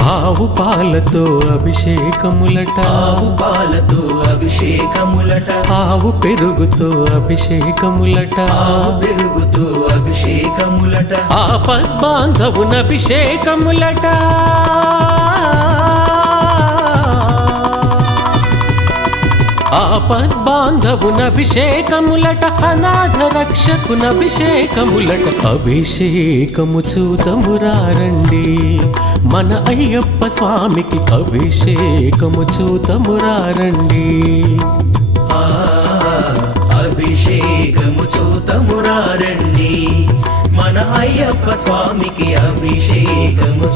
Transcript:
ఆవు పాలతో అభిషేకములట, ఆవు పాలతో అభిషేకములట, ఆవు పెరుగుతో అభిషేకములట, ఆవు పెరుగుతో అభిషేకములట, ఆపద్బాంధవున అభిషేకములట, ఆపద్బాంధవున అభిషేకములట, అనాథ రక్షకున అభిషేకములట. అభిషేకము చూతమురారండి మన అయ్యప్ప స్వామికి, అభిషేకము చూతమురారండి. అభిషేకము చూతమురారండి మన అయ్యప్ప స్వామికి, అభిషేకము